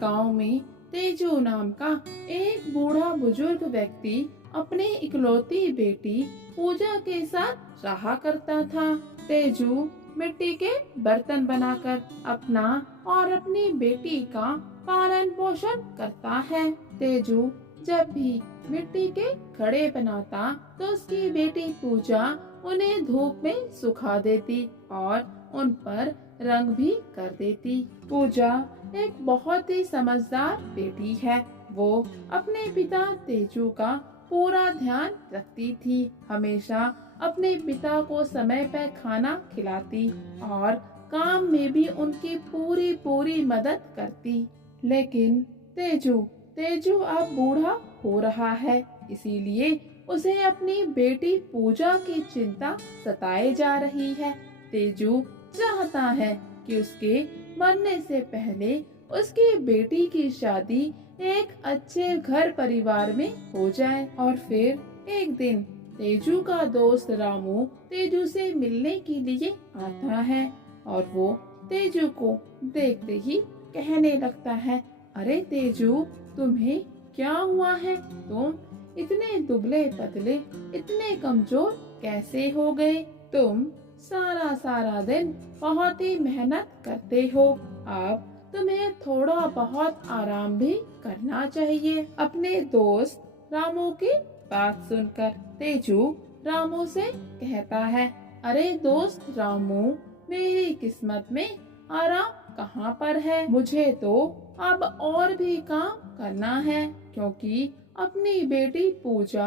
गांव में तेजू नाम का एक बूढ़ा बुजुर्ग व्यक्ति अपने इकलौती बेटी पूजा के साथ रहा करता था। तेजू मिट्टी के बर्तन बनाकर अपना और अपनी बेटी का पालन पोषण करता है। तेजू जब भी मिट्टी के घड़े बनाता तो उसकी बेटी पूजा उन्हें धूप में सुखा देती और उन पर रंग भी कर देती। पूजा एक बहुत ही समझदार बेटी है। वो अपने पिता तेजू का पूरा ध्यान रखती थी, हमेशा अपने पिता को समय पर खाना खिलाती और काम में भी उनकी पूरी पूरी मदद करती। लेकिन तेजू तेजू अब बूढ़ा हो रहा है, इसीलिए उसे अपनी बेटी पूजा की चिंता सताए जा रही है। तेजू चाहता है कि उसके मरने से पहले उसकी बेटी की शादी एक अच्छे घर परिवार में हो जाए। और फिर एक दिन तेजू का दोस्त रामू तेजू से मिलने के लिए आता है और वो तेजू को देखते ही कहने लगता है, अरे तेजू, तुम्हें क्या हुआ है? तुम इतने दुबले पतले, इतने कमजोर कैसे हो गए? तुम सारा सारा दिन बहुत ही मेहनत करते हो, अब तुम्हें थोड़ा बहुत आराम भी करना चाहिए। अपने दोस्त रामू की बात सुनकर तेजू रामू से कहता है, अरे दोस्त रामू, मेरी किस्मत में आराम कहाँ पर है? मुझे तो अब और भी काम करना है, क्योंकि अपनी बेटी पूजा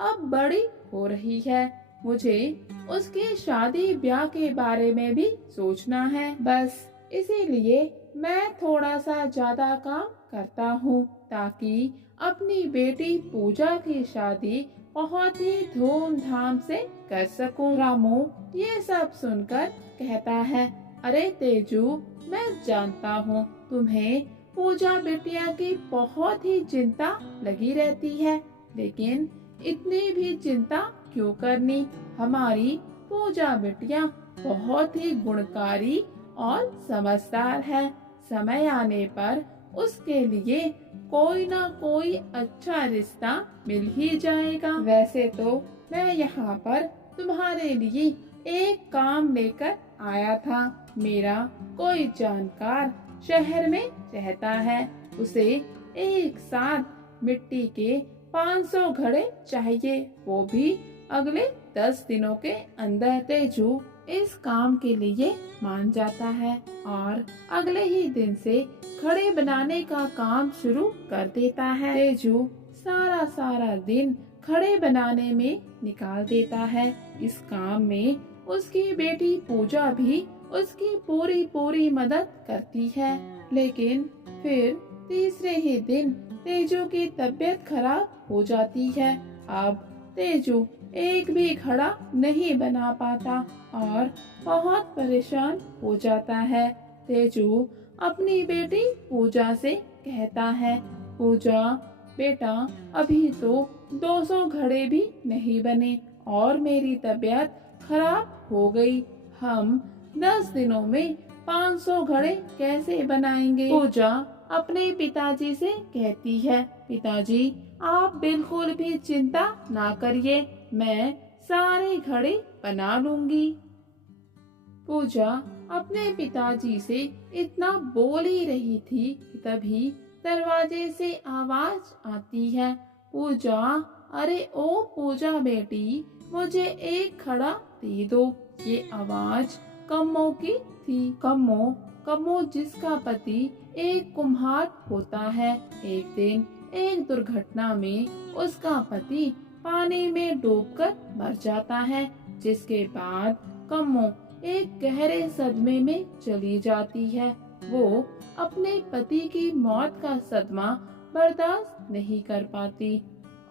अब बड़ी हो रही है। मुझे उसकी शादी ब्याह के बारे में भी सोचना है। बस इसीलिए मैं थोड़ा सा ज्यादा काम करता हूँ, ताकि अपनी बेटी पूजा की शादी बहुत ही धूमधाम से कर सकूं। रामू ये सब सुनकर कहता है, अरे तेजू, मैं जानता हूँ तुम्हें पूजा बिटिया की बहुत ही चिंता लगी रहती है, लेकिन इतनी भी चिंता क्यों करनी? हमारी पूजा बिटिया बहुत ही गुणकारी और समझदार है। समय आने पर उसके लिए कोई ना कोई अच्छा रिश्ता मिल ही जाएगा। वैसे तो मैं यहाँ पर तुम्हारे लिए एक काम लेकर आया था। मेरा कोई जानकार शहर में रहता है, उसे एक साथ मिट्टी के 500 घड़े चाहिए, वो भी अगले 10 दिनों के अंदर। तेजू इस काम के लिए मान जाता है और अगले ही दिन से घड़े बनाने का काम शुरू कर देता है। तेजू सारा सारा दिन घड़े बनाने में निकाल देता है। इस काम में उसकी बेटी पूजा भी उसकी पूरी पूरी मदद करती है। लेकिन फिर तीसरे ही दिन तेजू की तबीयत खराब हो जाती है। अब तेजू एक भी घड़ा नहीं बना पाता और बहुत परेशान हो जाता है। तेजू अपनी बेटी पूजा से कहता है, पूजा बेटा, अभी तो 200 घड़े भी नहीं बने और मेरी तबीयत खराब हो गई। हम 10 दिनों में 500 घड़े कैसे बनाएंगे? पूजा अपने पिताजी से कहती है, पिताजी, आप बिल्कुल भी चिंता ना करिए, मैं सारे घड़े बना लूंगी। पूजा अपने पिताजी से इतना बोल ही रही थी कि तभी दरवाजे से आवाज आती है, पूजा, अरे ओ पूजा बेटी, मुझे एक घड़ा दे दो। ये आवाज कम्मो की थी। कम्मो जिसका पति एक कुम्हार होता है। एक दिन एक दुर्घटना में उसका पति पानी में डूबकर मर जाता है, जिसके बाद कम्मो एक गहरे सदमे में चली जाती है। वो अपने पति की मौत का सदमा बर्दाश्त नहीं कर पाती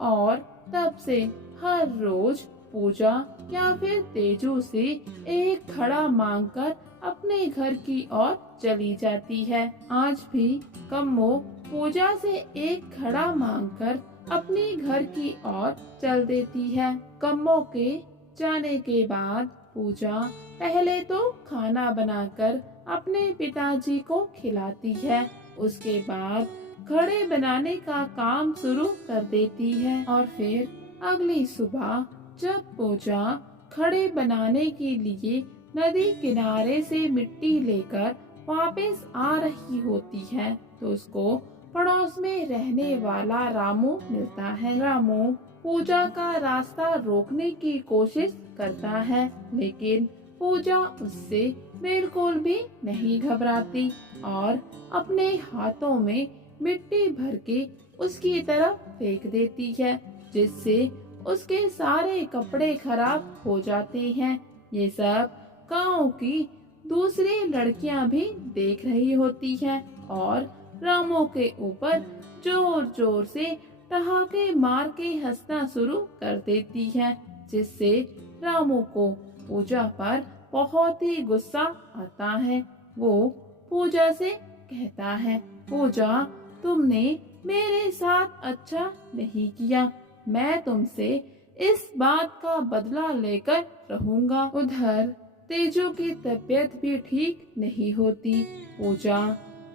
और तब से हर रोज पूजा या फिर तेजू से एक घड़ा मांगकर अपने घर की ओर चली जाती है। आज भी कम्मो पूजा से एक घड़ा मांगकर अपनी घर की ओर चल देती है। कम्मो के जाने के बाद पूजा पहले तो खाना बनाकर अपने पिताजी को खिलाती है उसके बाद घड़े बनाने का काम शुरू कर देती है। और फिर अगली सुबह जब पूजा घड़े बनाने के लिए नदी किनारे से मिट्टी लेकर वापस आ रही होती है तो उसको पड़ोस में रहने वाला रामू मिलता है। रामू पूजा का रास्ता रोकने की कोशिश करता है, लेकिन पूजा उससे बिल्कुल भी नहीं घबराती और अपने हाथों में मिट्टी भर के उसकी तरफ फेंक देती है, जिससे उसके सारे कपड़े खराब हो जाते हैं। ये सब गांव की दूसरी लड़कियां भी देख रही होती हैं और रामू के ऊपर जोर जोर से ठहाके मार के हंसना शुरू कर देती है, जिससे रामू को पूजा पर बहुत ही गुस्सा आता है। वो पूजा से कहता है, पूजा तुमने मेरे साथ अच्छा नहीं किया, मैं तुमसे इस बात का बदला लेकर रहूंगा। उधर तेजू की तबीयत भी ठीक नहीं होती। पूजा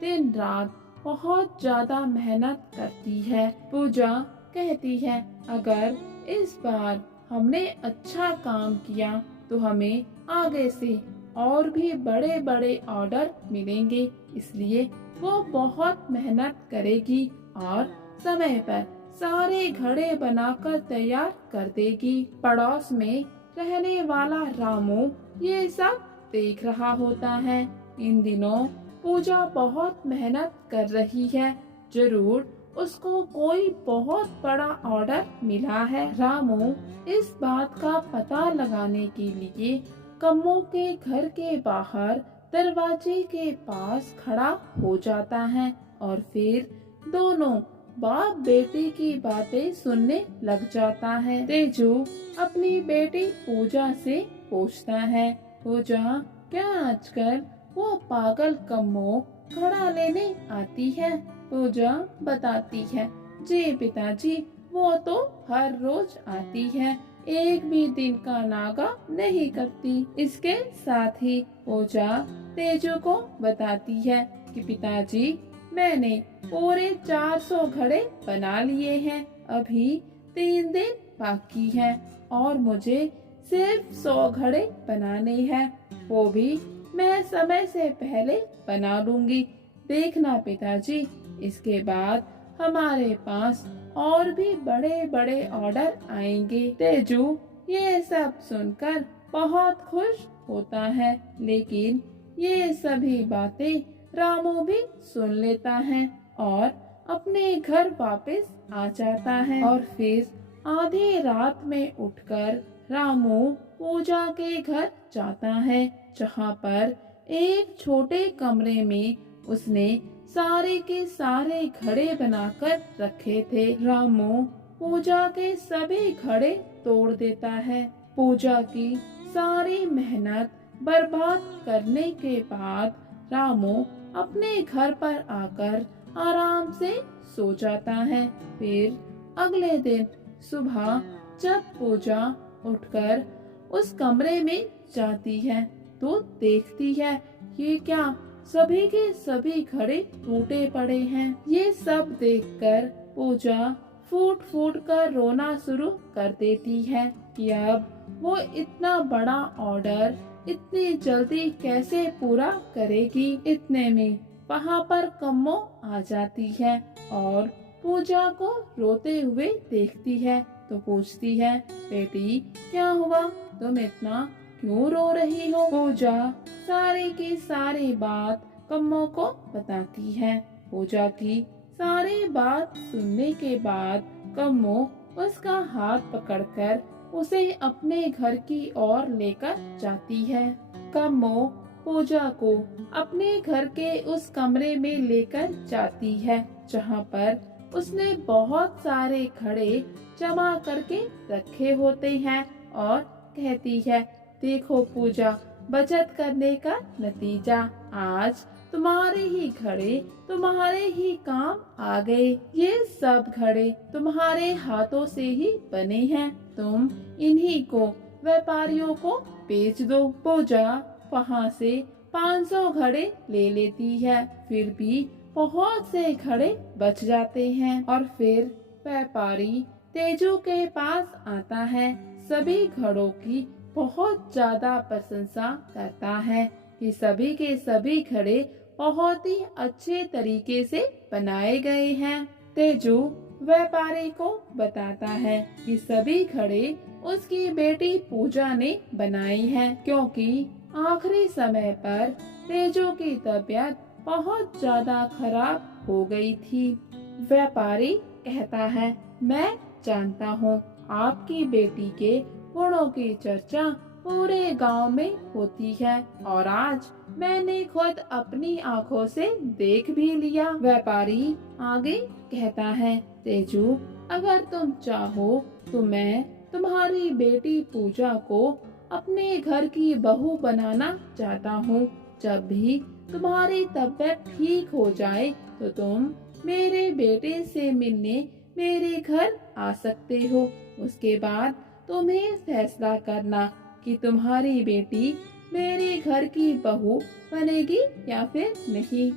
दिन रात बहुत ज्यादा मेहनत करती है। पूजा कहती है, अगर इस बार हमने अच्छा काम किया तो हमें आगे से और भी बड़े बड़े ऑर्डर मिलेंगे, इसलिए वो बहुत मेहनत करेगी और समय पर सारे घड़े बनाकर तैयार कर देगी। पड़ोस में रहने वाला रामू ये सब देख रहा होता है। इन दिनों पूजा बहुत मेहनत कर रही है, जरूर उसको कोई बहुत बड़ा ऑर्डर मिला है। रामू इस बात का पता लगाने के लिए कम्मो के घर के बाहर दरवाजे के पास खड़ा हो जाता है और फिर दोनों बाप बेटी की बातें सुनने लग जाता है। तेजू अपनी बेटी पूजा से पूछता है, पूजा क्या आजकल वो पागल कम्मो घड़ा लेने आती है? पूजा बताती है, जी पिताजी, वो तो हर रोज आती है, एक भी दिन का नागा नहीं करती। इसके साथ ही पूजा तेजू को बताती है कि पिताजी, मैंने पूरे 400 घड़े बना लिए हैं, अभी 3 दिन बाकी हैं और मुझे सिर्फ 100 घड़े बनाने हैं, वो भी मैं समय से पहले बना लूंगी। देखना पिताजी, इसके बाद हमारे पास और भी बड़े बड़े ऑर्डर आएंगे। तेजू ये सब सुनकर बहुत खुश होता है, लेकिन ये सभी बातें रामू भी सुन लेता है और अपने घर वापस आ जाता है। और फिर आधी रात में उठकर रामू पूजा के घर जाता है, जहाँ पर एक छोटे कमरे में उसने सारे के सारे घड़े बनाकर रखे थे। रामू पूजा के सभी घड़े तोड़ देता है। पूजा की सारी मेहनत बर्बाद करने के बाद रामू अपने घर पर आकर आराम से सो जाता है। फिर अगले दिन सुबह जब पूजा उठकर उस कमरे में जाती है तो देखती है ये क्या, सभी के सभी घड़े टूटे पड़े हैं। ये सब देखकर पूजा फूट फूट कर रोना शुरू कर देती है कि अब वो इतना बड़ा ऑर्डर इतनी जल्दी कैसे पूरा करेगी। इतने में वहाँ पर कम्मो आ जाती है और पूजा को रोते हुए देखती है तो पूछती है, बेटी क्या हुआ, तुम इतना क्यों रो रही हो? पूजा सारी की सारी बात कम्मो को बताती है। पूजा की सारी बात सुनने के बाद कम्मो उसका हाथ पकड़कर उसे अपने घर की ओर लेकर जाती है। कम्मो पूजा को अपने घर के उस कमरे में लेकर जाती है, जहाँ पर उसने बहुत सारे घड़े जमा करके रखे होते हैं और कहती है, देखो पूजा, बचत करने का नतीजा, आज तुम्हारे ही घड़े तुम्हारे ही काम आ गए। ये सब घड़े तुम्हारे हाथों से ही बने हैं, तुम इन्हीं को व्यापारियों को बेच दो। पूजा वहाँ से 500 घड़े ले लेती है, फिर भी बहुत से घड़े बच जाते हैं। और फिर व्यापारी तेजू के पास आता है, सभी घड़ों की बहुत ज्यादा प्रशंसा करता है कि सभी के सभी घड़े बहुत ही अच्छे तरीके से बनाए गए हैं। तेजू व्यापारी को बताता है कि सभी घड़े उसकी बेटी पूजा ने बनाई है, क्योंकि आखिरी समय पर तेजू की तबीयत बहुत ज्यादा खराब हो गई थी। व्यापारी कहता है, मैं जानता हूँ आपकी बेटी के गुणों की चर्चा पूरे गांव में होती है और आज मैंने खुद अपनी आंखों से देख भी लिया। व्यापारी आगे कहता है, तेजू अगर तुम चाहो तो मैं तुम्हारी बेटी पूजा को अपने घर की बहू बनाना चाहता हूँ। जब भी तुम्हारी तबीयत ठीक हो जाए तो तुम मेरे बेटे से मिलने मेरे घर आ सकते हो। उसके बाद तुम्हें फैसला करना कि तुम्हारी बेटी मेरे घर की बहू बनेगी या फिर नहीं।